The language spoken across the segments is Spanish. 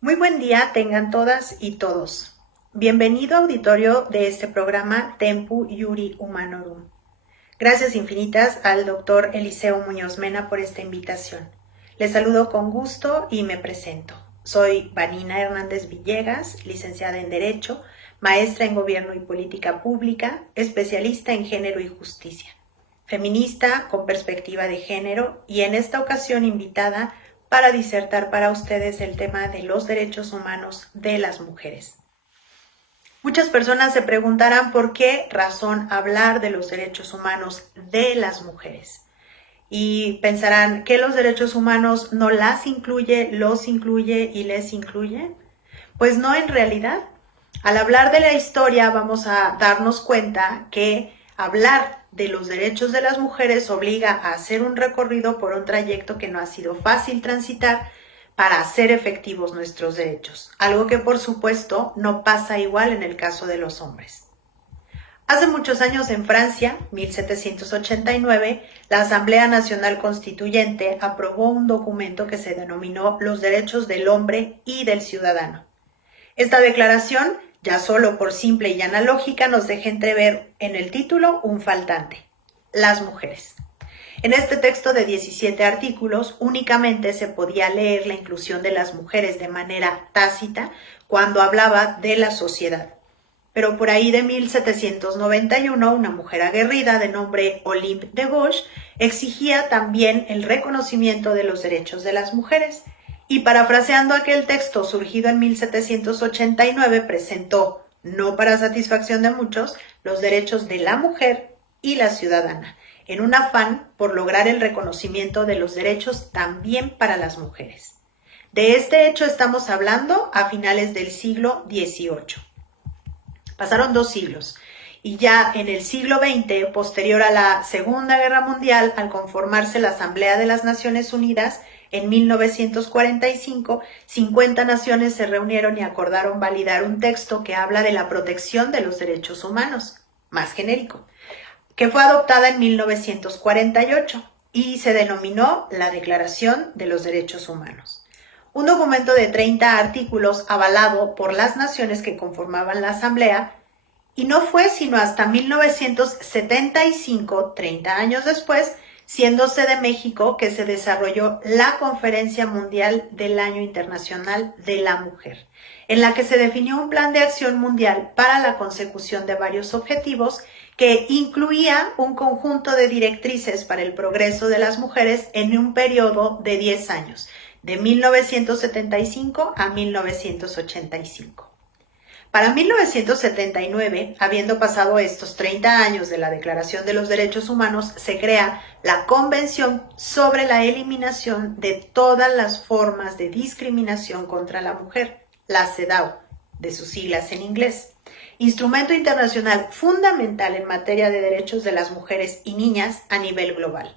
Muy buen día tengan todas y todos. Bienvenido auditorio de este programa Tempu Iuri Humanorum. Gracias infinitas al doctor Eliseo Muñoz Mena por esta invitación. Les saludo con gusto y me presento. Soy Vanina Hernández Villegas, licenciada en Derecho, maestra en Gobierno y Política Pública, especialista en Género y Justicia, feminista con perspectiva de género y en esta ocasión invitada para disertar para ustedes el tema de los derechos humanos de las mujeres. Muchas personas se preguntarán por qué razón hablar de los derechos humanos de las mujeres. Y pensarán que los derechos humanos no las incluye, los incluye y les incluye. Pues no, en realidad. Al hablar de la historia vamos a darnos cuenta que hablar de los derechos de las mujeres obliga a hacer un recorrido por un trayecto que no ha sido fácil transitar para hacer efectivos nuestros derechos, algo que por supuesto no pasa igual en el caso de los hombres. Hace muchos años en Francia, 1789, la Asamblea Nacional Constituyente aprobó un documento que se denominó Los Derechos del Hombre y del Ciudadano. Esta declaración, ya solo por simple y llana lógica, nos deja entrever en el título un faltante: las mujeres. En este texto de 17 artículos únicamente se podía leer la inclusión de las mujeres de manera tácita cuando hablaba de la sociedad. Pero por ahí de 1791, una mujer aguerrida de nombre Olympe de Gouges exigía también el reconocimiento de los derechos de las mujeres y, parafraseando aquel texto surgido en 1789, presentó, no para satisfacción de muchos, los derechos de la mujer y la ciudadana, en un afán por lograr el reconocimiento de los derechos también para las mujeres. De este hecho estamos hablando a finales del siglo XVIII. Pasaron 2 siglos y ya en el siglo XX, posterior a la Segunda Guerra Mundial, al conformarse la Asamblea de las Naciones Unidas, en 1945, 50 naciones se reunieron y acordaron validar un texto que habla de la protección de los derechos humanos, más genérico, que fue adoptada en 1948 y se denominó la Declaración de los Derechos Humanos. Un documento de 30 artículos avalado por las naciones que conformaban la Asamblea, y no fue sino hasta 1975, 30 años después, siendo sede México, que se desarrolló la Conferencia Mundial del Año Internacional de la Mujer, en la que se definió un plan de acción mundial para la consecución de varios objetivos que incluía un conjunto de directrices para el progreso de las mujeres en un periodo de 10 años, de 1975 a 1985. Para 1979, habiendo pasado estos 30 años de la Declaración de los Derechos Humanos, se crea la Convención sobre la Eliminación de todas las formas de discriminación contra la mujer, la CEDAW, de sus siglas en inglés, instrumento internacional fundamental en materia de derechos de las mujeres y niñas a nivel global.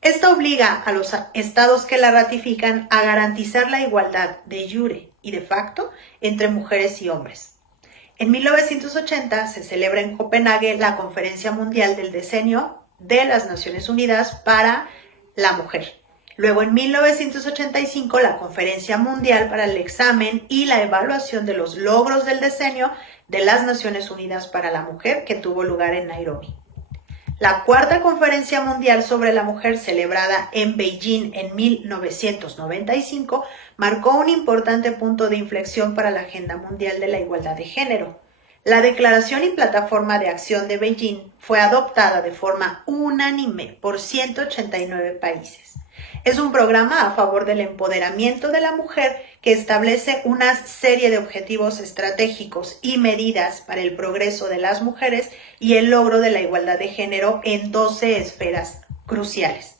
Esta obliga a los estados que la ratifican a garantizar la igualdad de jure y de facto entre mujeres y hombres. En 1980 se celebra en Copenhague la Conferencia Mundial del Decenio de las Naciones Unidas para la Mujer. Luego en 1985 la Conferencia Mundial para el Examen y la Evaluación de los Logros del Decenio de las Naciones Unidas para la Mujer, que tuvo lugar en Nairobi. La Cuarta Conferencia Mundial sobre la Mujer, celebrada en Beijing en 1995, marcó un importante punto de inflexión para la Agenda Mundial de la Igualdad de Género. La Declaración y Plataforma de Acción de Beijing fue adoptada de forma unánime por 189 países. Es un programa a favor del empoderamiento de la mujer que establece una serie de objetivos estratégicos y medidas para el progreso de las mujeres y el logro de la igualdad de género en 12 esferas cruciales.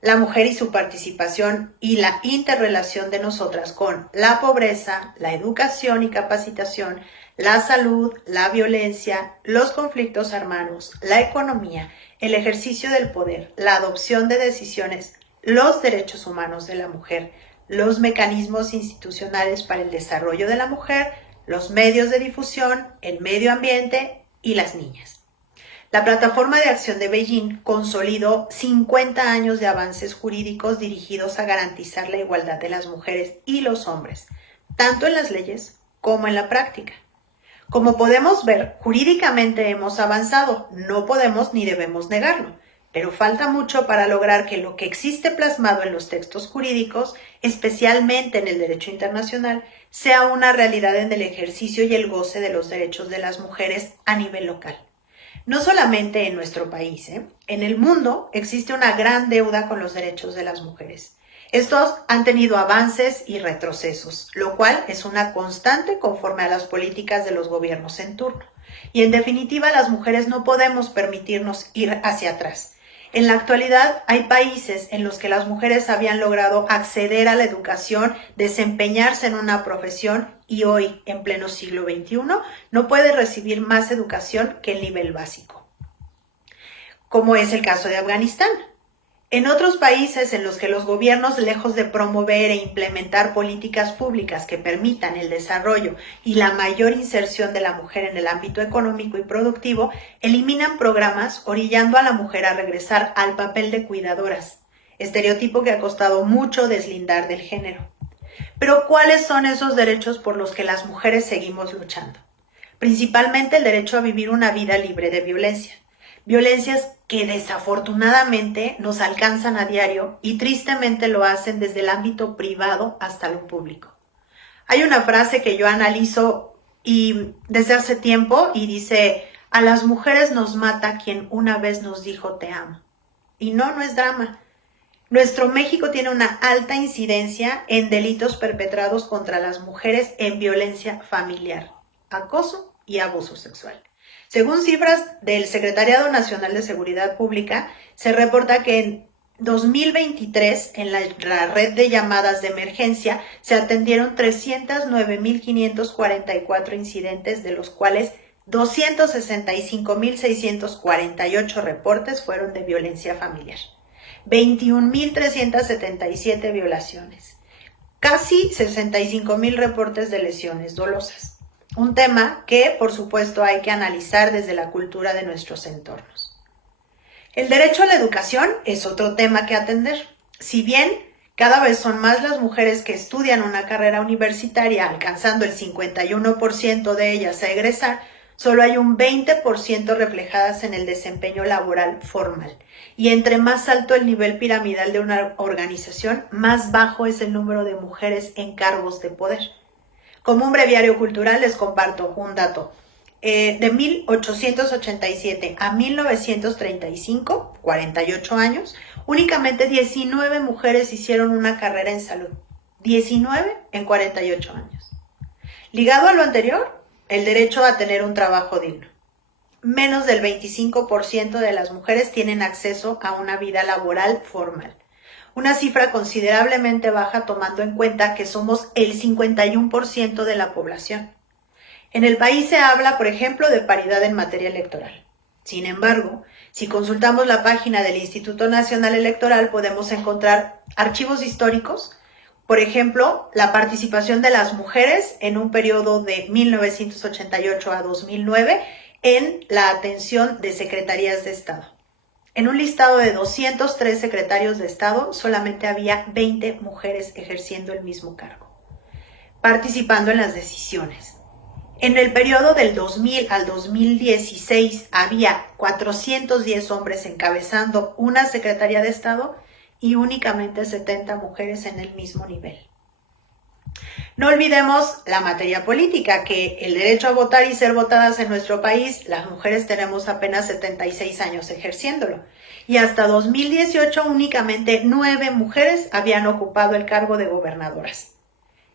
La mujer y su participación y la interrelación de nosotras con la pobreza, la educación y capacitación, la salud, la violencia, los conflictos armados, la economía, el ejercicio del poder, la adopción de decisiones, los derechos humanos de la mujer, los mecanismos institucionales para el desarrollo de la mujer, los medios de difusión, el medio ambiente y las niñas. La Plataforma de Acción de Beijing consolidó 50 años de avances jurídicos dirigidos a garantizar la igualdad de las mujeres y los hombres, tanto en las leyes como en la práctica. Como podemos ver, jurídicamente hemos avanzado, no podemos ni debemos negarlo, pero falta mucho para lograr que lo que existe plasmado en los textos jurídicos, especialmente en el derecho internacional, sea una realidad en el ejercicio y el goce de los derechos de las mujeres a nivel local. No solamente en nuestro país, en el mundo existe una gran deuda con los derechos de las mujeres. Estos han tenido avances y retrocesos, lo cual es una constante conforme a las políticas de los gobiernos en turno. Y en definitiva, las mujeres no podemos permitirnos ir hacia atrás. En la actualidad hay países en los que las mujeres habían logrado acceder a la educación, desempeñarse en una profesión y hoy, en pleno siglo XXI, no puede recibir más educación que el nivel básico, como es el caso de Afganistán. En otros países en los que los gobiernos, lejos de promover e implementar políticas públicas que permitan el desarrollo y la mayor inserción de la mujer en el ámbito económico y productivo, eliminan programas orillando a la mujer a regresar al papel de cuidadoras, estereotipo que ha costado mucho deslindar del género. Pero ¿cuáles son esos derechos por los que las mujeres seguimos luchando? Principalmente el derecho a vivir una vida libre de violencia. Violencias que desafortunadamente nos alcanzan a diario y tristemente lo hacen desde el ámbito privado hasta lo público. Hay una frase que yo analizo desde hace tiempo y dice: a las mujeres nos mata quien una vez nos dijo te amo. Y no es drama. Nuestro México tiene una alta incidencia en delitos perpetrados contra las mujeres en violencia familiar, acoso y abuso sexual. Según cifras del Secretariado Nacional de Seguridad Pública, se reporta que en 2023 en la red de llamadas de emergencia se atendieron 309.544 incidentes, de los cuales 265.648 reportes fueron de violencia familiar, 21.377 violaciones, casi 65.000 reportes de lesiones dolosas. Un tema que, por supuesto, hay que analizar desde la cultura de nuestros entornos. El derecho a la educación es otro tema que atender. Si bien cada vez son más las mujeres que estudian una carrera universitaria, alcanzando el 51% de ellas a egresar, solo hay un 20% reflejadas en el desempeño laboral formal. Y entre más alto el nivel piramidal de una organización, más bajo es el número de mujeres en cargos de poder. Como un breviario cultural les comparto un dato. De 1887 a 1935, 48 años, únicamente 19 mujeres hicieron una carrera en salud. 19 en 48 años. Ligado a lo anterior, el derecho a tener un trabajo digno. Menos del 25% de las mujeres tienen acceso a una vida laboral formal. Una cifra considerablemente baja tomando en cuenta que somos el 51% de la población. En el país se habla, por ejemplo, de paridad en materia electoral. Sin embargo, si consultamos la página del Instituto Nacional Electoral, podemos encontrar archivos históricos, por ejemplo, la participación de las mujeres en un periodo de 1988 a 2009 en la atención de secretarías de Estado. En un listado de 203 secretarios de Estado, solamente había 20 mujeres ejerciendo el mismo cargo, participando en las decisiones. En el periodo del 2000 al 2016 había 410 hombres encabezando una secretaría de Estado y únicamente 70 mujeres en el mismo nivel. No olvidemos la materia política, que el derecho a votar y ser votadas en nuestro país, las mujeres tenemos apenas 76 años ejerciéndolo. Y hasta 2018 únicamente 9 mujeres habían ocupado el cargo de gobernadoras.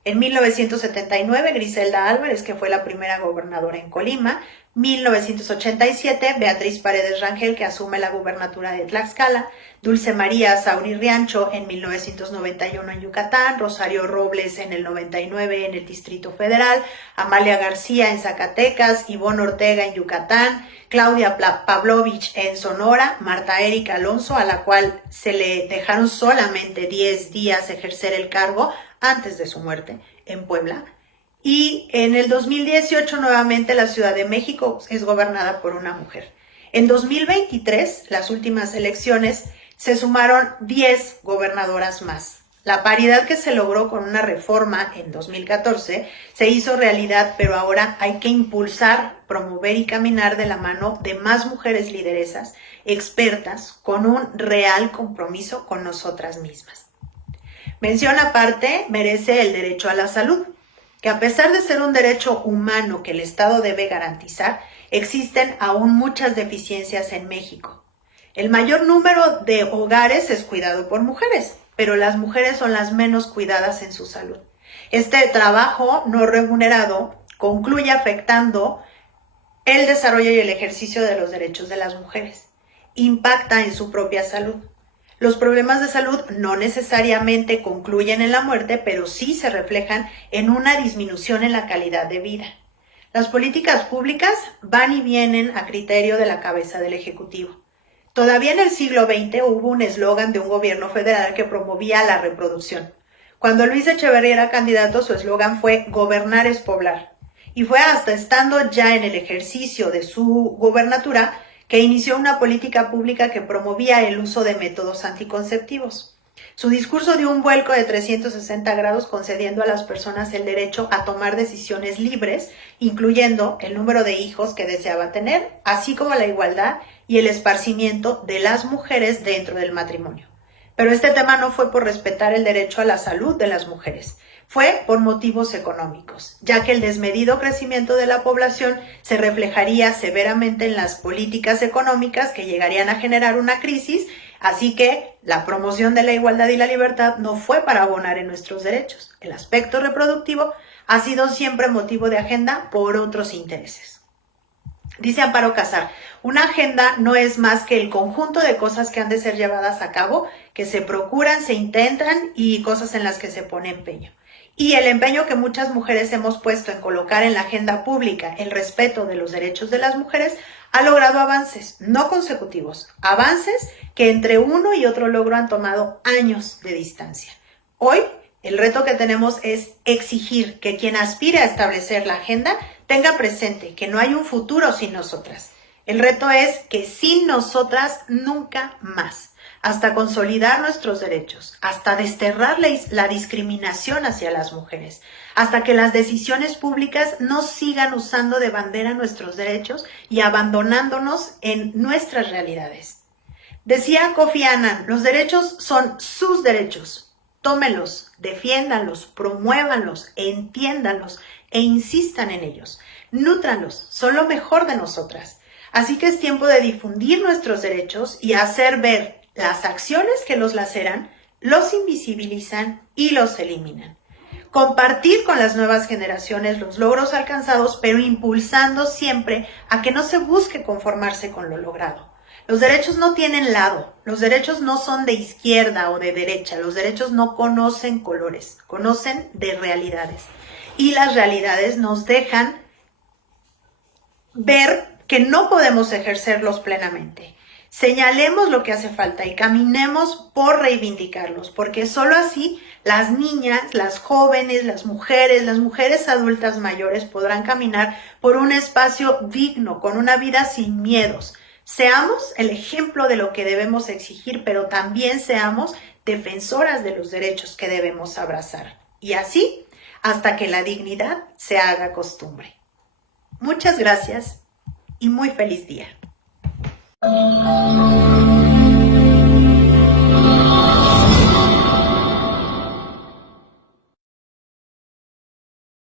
En 1979, Griselda Álvarez, que fue la primera gobernadora en Colima. 1987, Beatriz Paredes Rangel, que asume la gubernatura de Tlaxcala. Dulce María Sauri Riancho en 1991 en Yucatán. Rosario Robles en el 99 en el Distrito Federal. Amalia García en Zacatecas. Ivonne Ortega en Yucatán. Claudia Pavlovich en Sonora. Marta Erika Alonso, a la cual se le dejaron solamente 10 días ejercer el cargo antes de su muerte, en Puebla. Y en el 2018 nuevamente la Ciudad de México es gobernada por una mujer. En 2023, las últimas elecciones, se sumaron 10 gobernadoras más. La paridad que se logró con una reforma en 2014 se hizo realidad, pero ahora hay que impulsar, promover y caminar de la mano de más mujeres lideresas, expertas, con un real compromiso con nosotras mismas. Mención aparte merece el derecho a la salud, que a pesar de ser un derecho humano que el Estado debe garantizar, existen aún muchas deficiencias en México. El mayor número de hogares es cuidado por mujeres, pero las mujeres son las menos cuidadas en su salud. Este trabajo no remunerado concluye afectando el desarrollo y el ejercicio de los derechos de las mujeres. Impacta en su propia salud. Los problemas de salud no necesariamente concluyen en la muerte, pero sí se reflejan en una disminución en la calidad de vida. Las políticas públicas van y vienen a criterio de la cabeza del Ejecutivo. Todavía en el siglo XX hubo un eslogan de un gobierno federal que promovía la reproducción. Cuando Luis Echeverría era candidato, su eslogan fue "Gobernar es poblar". Y fue hasta estando ya en el ejercicio de su gobernatura que inició una política pública que promovía el uso de métodos anticonceptivos. Su discurso dio un vuelco de 360 grados concediendo a las personas el derecho a tomar decisiones libres, incluyendo el número de hijos que deseaba tener, así como la igualdad y el esparcimiento de las mujeres dentro del matrimonio. Pero este tema no fue por respetar el derecho a la salud de las mujeres, fue por motivos económicos, ya que el desmedido crecimiento de la población se reflejaría severamente en las políticas económicas que llegarían a generar una crisis. Así que la promoción de la igualdad y la libertad no fue para abonar en nuestros derechos. El aspecto reproductivo ha sido siempre motivo de agenda por otros intereses. Dice Amparo Casar, una agenda no es más que el conjunto de cosas que han de ser llevadas a cabo, que se procuran, se intentan y cosas en las que se pone empeño. Y el empeño que muchas mujeres hemos puesto en colocar en la agenda pública el respeto de los derechos de las mujeres ha logrado avances, no consecutivos, avances que entre uno y otro logro han tomado años de distancia. Hoy, el reto que tenemos es exigir que quien aspire a establecer la agenda tenga presente que no hay un futuro sin nosotras. El reto es que sin nosotras nunca más, hasta consolidar nuestros derechos, hasta desterrar la discriminación hacia las mujeres, hasta que las decisiones públicas no sigan usando de bandera nuestros derechos y abandonándonos en nuestras realidades. Decía Kofi Annan, los derechos son sus derechos. Tómenlos, defiéndanlos, promuévanlos, entiéndanlos e insistan en ellos. Nútranlos, son lo mejor de nosotras. Así que es tiempo de difundir nuestros derechos y hacer ver las acciones que los laceran, los invisibilizan y los eliminan. Compartir con las nuevas generaciones los logros alcanzados, pero impulsando siempre a que no se busque conformarse con lo logrado. Los derechos no tienen lado, los derechos no son de izquierda o de derecha, los derechos no conocen colores, conocen de realidades. Y las realidades nos dejan ver que no podemos ejercerlos plenamente. Señalemos lo que hace falta y caminemos por reivindicarlos, porque solo así las niñas, las jóvenes, las mujeres adultas mayores podrán caminar por un espacio digno, con una vida sin miedos. Seamos el ejemplo de lo que debemos exigir, pero también seamos defensoras de los derechos que debemos abrazar. Y así, hasta que la dignidad se haga costumbre. Muchas gracias y muy feliz día.